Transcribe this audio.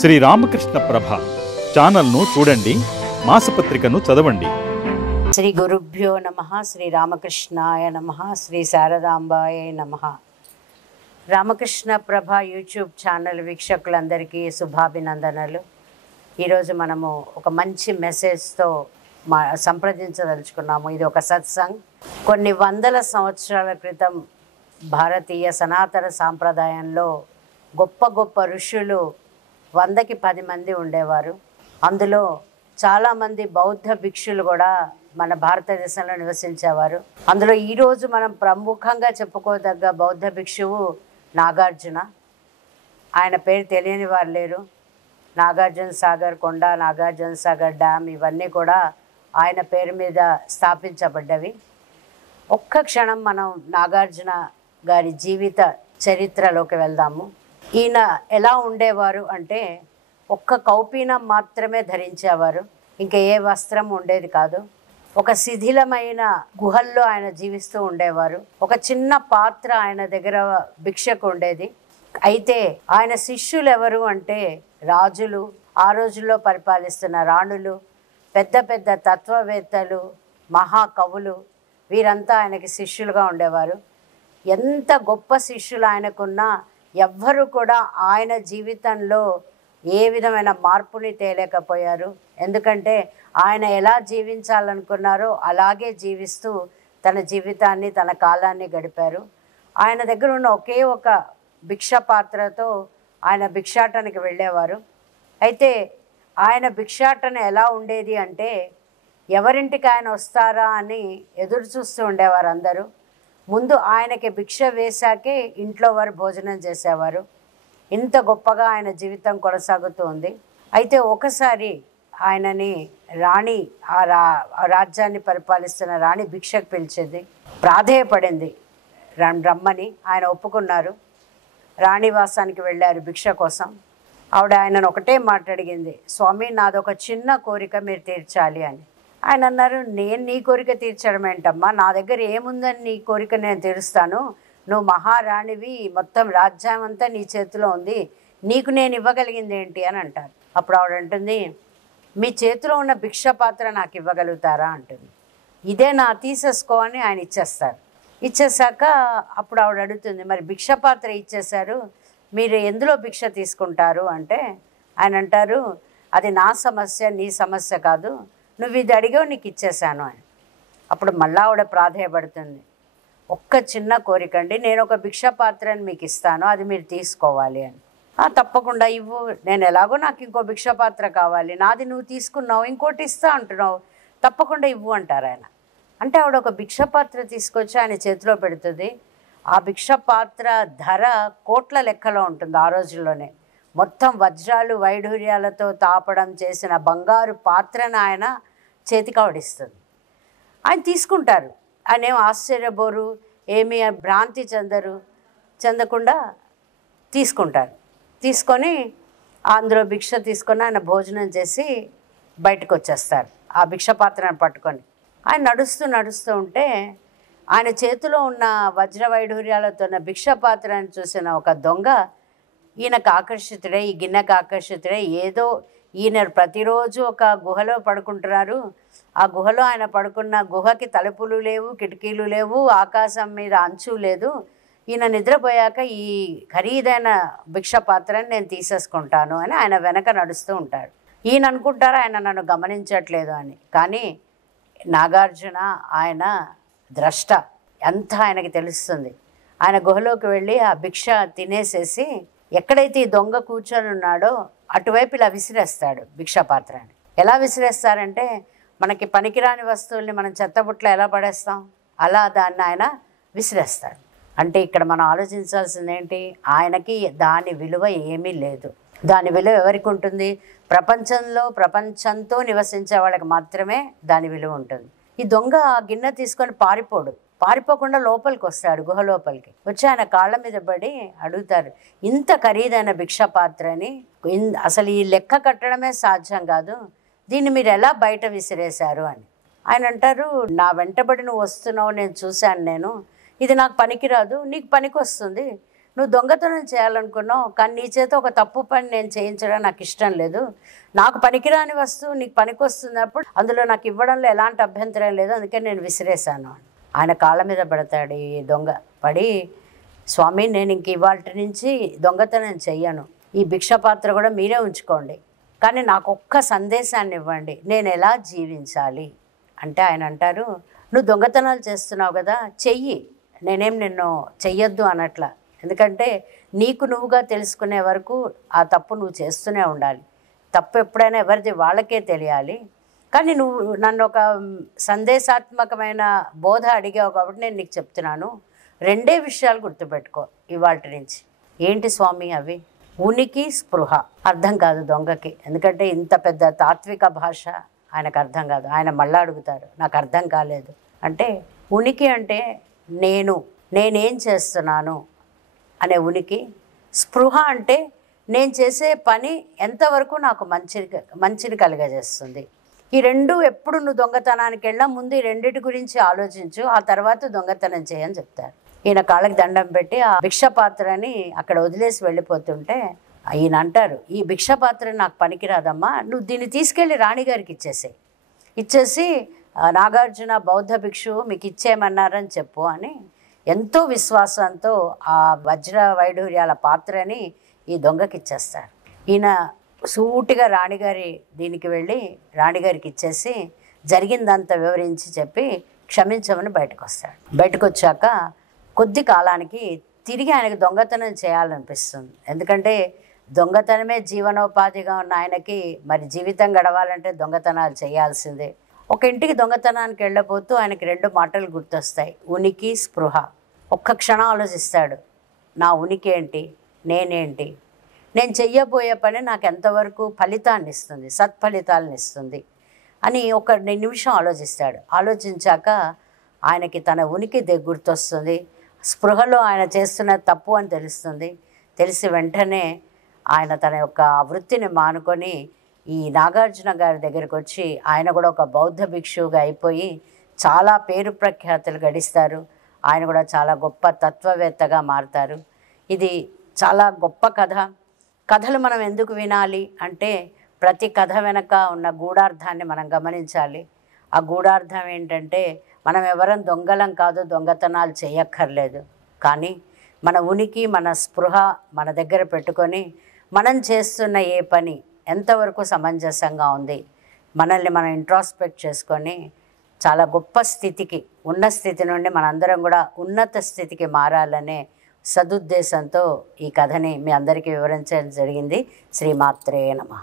శ్రీ రామకృష్ణ ప్రభ ఛానల్ను చూడండి, మాసపత్రికను చదవండి. శ్రీ గురుభ్యో నమః. శ్రీ రామకృష్ణాయ నమః. శ్రీ శారదాంబాయ నమః. రామకృష్ణ ప్రభ యూట్యూబ్ ఛానల్ వీక్షకులందరికీ శుభాభినందనలు. ఈరోజు మనము ఒక మంచి మెసేజ్తో సంప్రదించదలుచుకున్నాము. ఇది ఒక సత్సంగ్. కొన్ని వందల సంవత్సరాల క్రితం భారతీయ సనాతన సాంప్రదాయంలో గొప్ప గొప్ప ఋషులు 100కి 10 మంది ఉండేవారు. అందులో చాలామంది బౌద్ధ భిక్షులు కూడా మన భారతదేశంలో నివసించేవారు. అందులో ఈరోజు మనం ప్రముఖంగా చెప్పుకోదగ్గ బౌద్ధ భిక్షువు నాగార్జున. ఆయన పేరు తెలియని వారు లేరు. నాగార్జున సాగర్ కొండ, నాగార్జున సాగర్ డ్యామ్ ఇవన్నీ కూడా ఆయన పేరు మీద స్థాపించబడ్డవి. ఒక్క క్షణం మనం నాగార్జున గారి జీవిత చరిత్రలోకి వెళ్దాము. ఈయన ఎలా ఉండేవారు అంటే ఒక్క కౌపీనం మాత్రమే ధరించేవారు, ఇంకా ఏ వస్త్రం ఉండేది కాదు. ఒక శిథిలమైన గుహల్లో ఆయన జీవిస్తూ ఉండేవారు. ఒక చిన్న పాత్ర ఆయన దగ్గర భిక్షకు ఉండేది. అయితే ఆయన శిష్యులు ఎవరు అంటే రాజులు, ఆ రోజుల్లో పరిపాలిస్తున్న రాణులు, పెద్ద పెద్ద తత్వవేత్తలు, మహాకవులు, వీరంతా ఆయనకి శిష్యులుగా ఉండేవారు. ఎంత గొప్ప శిష్యులు ఆయనకున్నా ఎవ్వరూ కూడా ఆయన జీవితంలో ఏ విధమైన మార్పుని తేలేకపోయారు. ఎందుకంటే ఆయన ఎలా జీవించాలనుకున్నారో అలాగే జీవిస్తూ తన జీవితాన్ని, తన కాలాన్ని గడిపారు. ఆయన దగ్గర ఉన్న ఒకే ఒక భిక్ష పాత్రతో ఆయన భిక్షాటనకి వెళ్ళేవారు. అయితే ఆయన భిక్షాటన ఎలా ఉండేది అంటే ఎవరింటికి ఆయన వస్తారా అని ఎదురు చూస్తూ ఉండేవారు అందరూ. ముందు ఆయనకి భిక్ష వేశాకే ఇంట్లో వారు భోజనం చేసేవారు. ఇంత గొప్పగా ఆయన జీవితం కొనసాగుతూ ఉంది. అయితే ఒకసారి ఆయనని రాణి, ఆ రాజ్యాన్ని పరిపాలిస్తున్న రాణి భిక్షకు పిలిచేది, ప్రాధేయపడింది రమ్మని. ఆయన ఒప్పుకున్నారు. రాణివాసానికి వెళ్ళారు భిక్ష కోసం. ఆవిడ ఆయనను ఒకటే మాట అడిగింది, స్వామి నాదొక చిన్న కోరిక మీరు తీర్చాలి అని. ఆయన అన్నారు, నేను నీ కోరిక తీర్చడం ఏంటమ్మా, నా దగ్గర ఏముందని నీ కోరిక నేను తీరుస్తాను, నువ్వు మహారాణివి, మొత్తం రాజ్యం అంతా నీ చేతిలో ఉంది, నీకు నేను ఇవ్వగలిగింది ఏంటి అని అంటారు. అప్పుడు ఆవిడ అంటుంది, మీ చేతిలో ఉన్న భిక్ష పాత్ర నాకు ఇవ్వగలుగుతారా అంటుంది. ఇదే నా తీసేసుకో అని ఆయన ఇచ్చేస్తారు. ఇచ్చేసాక అప్పుడు ఆవిడ అడుగుతుంది, మరి భిక్ష పాత్ర ఇచ్చేశారు, మీరు ఎందులో భిక్ష తీసుకుంటారు అంటే ఆయన అంటారు, అది నా సమస్య, నీ సమస్య కాదు, నువ్వు ఇది అడిగావు, నీకు ఇచ్చేసాను అని. అప్పుడు మళ్ళా ఆవిడ ప్రాధేయపడుతుంది, ఒక్క చిన్న కోరికండి, నేను ఒక భిక్ష పాత్రని మీకు ఇస్తాను, అది మీరు తీసుకోవాలి అని. తప్పకుండా ఇవ్వు, నేను ఎలాగో నాకు ఇంకో భిక్ష పాత్ర కావాలి, నాది నువ్వు తీసుకున్నావు, ఇంకోటి ఇస్తా అంటున్నావు, తప్పకుండా ఇవ్వు అంటారు ఆయన. అంటే ఆవిడ ఒక భిక్ష పాత్ర తీసుకొచ్చి ఆయన చేతిలో పెడుతుంది. ఆ భిక్ష పాత్ర ధర కోట్ల లెక్కలో ఉంటుంది ఆ రోజుల్లోనే. మొత్తం వజ్రాలు వైఢూర్యాలతో తాపడం చేసిన బంగారు పాత్రను ఆయన చేతికి ఆవిడిస్తుంది. ఆయన తీసుకుంటారు. ఆయన ఏం ఆశ్చర్యపోరు, ఏమీ భ్రాంతి చెందకుండా తీసుకుంటారు. తీసుకొని అందులో భిక్ష తీసుకొని ఆయన భోజనం చేసి బయటకు వచ్చేస్తారు ఆ భిక్ష పాత్రను పట్టుకొని. ఆయన నడుస్తూ ఉంటే ఆయన చేతిలో ఉన్న వజ్ర వైఢూర్యాలతో ఉన్న భిక్ష పాత్రను చూసిన ఒక దొంగ ఈయనకు ఆకర్షితుడై, ఈ గిన్నెకు ఆకర్షితుడై, ఏదో ఈయన ప్రతిరోజు ఒక గుహలో పడుకుంటున్నారు, ఆ గుహలో ఆయన పడుకున్న గుహకి తలుపులు లేవు, కిటికీలు లేవు, ఆకాశం మీద అంచు లేదు, ఈయన నిద్రపోయాక ఈ ఖరీదైన భిక్ష పాత్రని నేను తీసేసుకుంటాను అని ఆయన వెనక నడుస్తూ ఉంటాడు. ఈయన అనుకుంటారు ఆయన నన్ను గమనించట్లేదు అని. కానీ నాగార్జున ఆయన ద్రష్ట, ఎంత ఆయనకి తెలుస్తుంది. ఆయన గుహలోకి వెళ్ళి ఆ భిక్ష తినేసేసి ఎక్కడైతే ఈ దొంగ కూర్చొని ఉన్నాడో అటువైపు ఇలా విసిరేస్తాడు భిక్ష పాత్రని. ఎలా విసిరేస్తారంటే మనకి పనికిరాని వస్తువుల్ని మనం చెత్తబుట్లో ఎలా పడేస్తాం అలా దాన్ని ఆయన విసిరేస్తాడు. అంటే ఇక్కడ మనం ఆలోచించాల్సింది ఏంటి, ఆయనకి దాని విలువ ఏమీ లేదు. దాని విలువ ఎవరికి ఉంటుంది, ప్రపంచంతో నివసించే వాళ్ళకి మాత్రమే దాని విలువ ఉంటుంది. ఈ దొంగ ఆ గిన్నె తీసుకొని పారిపోకుండా లోపలికి వస్తాడు, గుహ లోపలికి వచ్చి ఆయన కాళ్ళ మీద పడి అడుగుతారు, ఇంత ఖరీదైన భిక్ష పాత్రని అసలు ఈ లెక్క కట్టడమే సాధ్యం కాదు, దీన్ని మీరు ఎలా బయట విసిరేశారు అని. ఆయన అంటారు, నా వెంటబడి నువ్వు వస్తున్నావు, నేను చూశాను, ఇది నాకు పనికిరాదు, నీకు పనికి వస్తుంది, నువ్వు దొంగతనం చేయాలనుకున్నావు, కానీ నీ చేత ఒక తప్పు పని నేను చేయించడం నాకు ఇష్టం లేదు. నాకు పనికిరాని వస్తువు నీకు పనికి వస్తున్నప్పుడు అందులో నాకు ఇవ్వడంలో ఎలాంటి అభ్యంతరం లేదు, అందుకే నేను విసిరేశాను. ఆయన కాళ్ళ మీద పడతాడు ఈ దొంగ. పడి, స్వామి నేను ఇంక ఇవాళ నుంచి దొంగతనం చెయ్యను, ఈ భిక్షపాత్ర కూడా మీరే ఉంచుకోండి, కానీ నాకు ఒక్క సందేశాన్ని ఇవ్వండి, నేను ఎలా జీవించాలి అంటే ఆయన అంటారు, నువ్వు దొంగతనాలు చేస్తున్నావు కదా, చెయ్యి, నేనేం నిన్ను చెయ్యొద్దు అనట్లా. ఎందుకంటే నీకు నువ్వుగా తెలుసుకునే వరకు ఆ తప్పు నువ్వు చేస్తూనే ఉండాలి. తప్పు ఎప్పుడైనా ఎవరిది వాళ్ళకే తెలియాలి. కానీ నువ్వు నన్ను ఒక సందేశాత్మకమైన బోధ అడిగావు కాబట్టి నేను నీకు చెప్తున్నాను. 2 విషయాలు గుర్తుపెట్టుకో ఇవాటి నుంచి. ఏంటి స్వామి అవి? ఉనికి, స్పృహ. అర్థం కాదు దొంగకి, ఎందుకంటే ఇంత పెద్ద తాత్విక భాష ఆయనకు అర్థం కాదు. ఆయన మళ్ళా అడుగుతారు, నాకు అర్థం కాలేదు అంటే. ఉనికి అంటే నేనేం చేస్తున్నాను అనే ఉనికి. స్పృహ అంటే నేను చేసే పని ఎంతవరకు నాకు మంచిని కలుగజేస్తుంది. ఈ 2 ఎప్పుడు నువ్వు దొంగతనానికి వెళ్ళినా ముందు ఈ 2 గురించి ఆలోచించు, ఆ తర్వాత దొంగతనం చేయని చెప్తారు. ఈయన కాళ్ళకి దండం పెట్టి ఆ భిక్షపాత్రని అక్కడ వదిలేసి వెళ్ళిపోతుంటే ఈయన అంటారు, ఈ భిక్షపాత్ర నాకు పనికిరాదమ్మా, నువ్వు దీన్ని తీసుకెళ్ళి రాణిగారికి ఇచ్చేసి నాగార్జున బౌద్ధ భిక్షువు మీకు ఇచ్చేయమన్నారని చెప్పు అని ఎంతో విశ్వాసంతో ఆ వజ్ర వైఢూర్యాల పాత్రని ఈ దొంగకి ఇచ్చేస్తారు. ఈయన సూటిగా రాణిగారి దీనికి వెళ్ళి రాణిగారికి ఇచ్చేసి జరిగిందంతా వివరించి చెప్పి క్షమించమని బయటకు వస్తాడు. బయటకు వచ్చాక కొద్ది కాలానికి తిరిగి ఆయనకు దొంగతనం చేయాలనిపిస్తుంది. ఎందుకంటే దొంగతనమే జీవనోపాధిగా ఉన్న ఆయనకి మరి జీవితం గడవాలంటే దొంగతనాలు చేయాల్సిందే. ఒక ఇంటికి దొంగతనానికి వెళ్ళబోతూ ఆయనకి 2 మాటలు గుర్తొస్తాయి, ఉనికి, స్పృహ. ఒక్క క్షణం ఆలోచిస్తాడు, నా ఉనికి ఏంటి, నేనేంటి, నేను చెయ్యబోయే పని నాకు ఎంతవరకు ఫలితాన్ని ఇస్తుంది, సత్ఫలితాలను ఇస్తుంది అని ఒక నిమిషం ఆలోచిస్తాడు. ఆలోచించాక ఆయనకి తన ఉనికి గుర్తొస్తుంది. స్పృహలో ఆయన చేస్తున్న తప్పు అని తెలుస్తుంది. తెలిసి వెంటనే ఆయన తన యొక్క వృత్తిని మానుకొని ఈ నాగార్జున గారి దగ్గరికి వచ్చి ఆయన కూడా ఒక బౌద్ధ భిక్షువుగా అయిపోయి చాలా పేరు ప్రఖ్యాతులు గడిస్తారు. ఆయన కూడా చాలా గొప్ప తత్వవేత్తగా మారుతారు. ఇది చాలా గొప్ప కథ. కథలు మనం ఎందుకు వినాలి అంటే ప్రతి కథ వెనక ఉన్న గూఢార్థాన్ని మనం గమనించాలి. ఆ గూఢార్థం ఏంటంటే మనం ఎవరం దొంగలం కాదు, దొంగతనాలు చేయక్కర్లేదు. కానీ మన ఉనికి, మన స్పృహ మన దగ్గర పెట్టుకొని మనం చేస్తున్న ఏ పని ఎంతవరకు సమంజసంగా ఉంది, మనల్ని మనం ఇంట్రాస్పెక్ట్ చేసుకొని చాలా గొప్ప స్థితికి, ఉన్న స్థితి నుండి మనందరం కూడా ఉన్నత స్థితికి మారాలనే సదుద్దేశంతో ఈ కథని మీ అందరికీ వివరించడం జరిగింది. శ్రీమాత్రే నమః.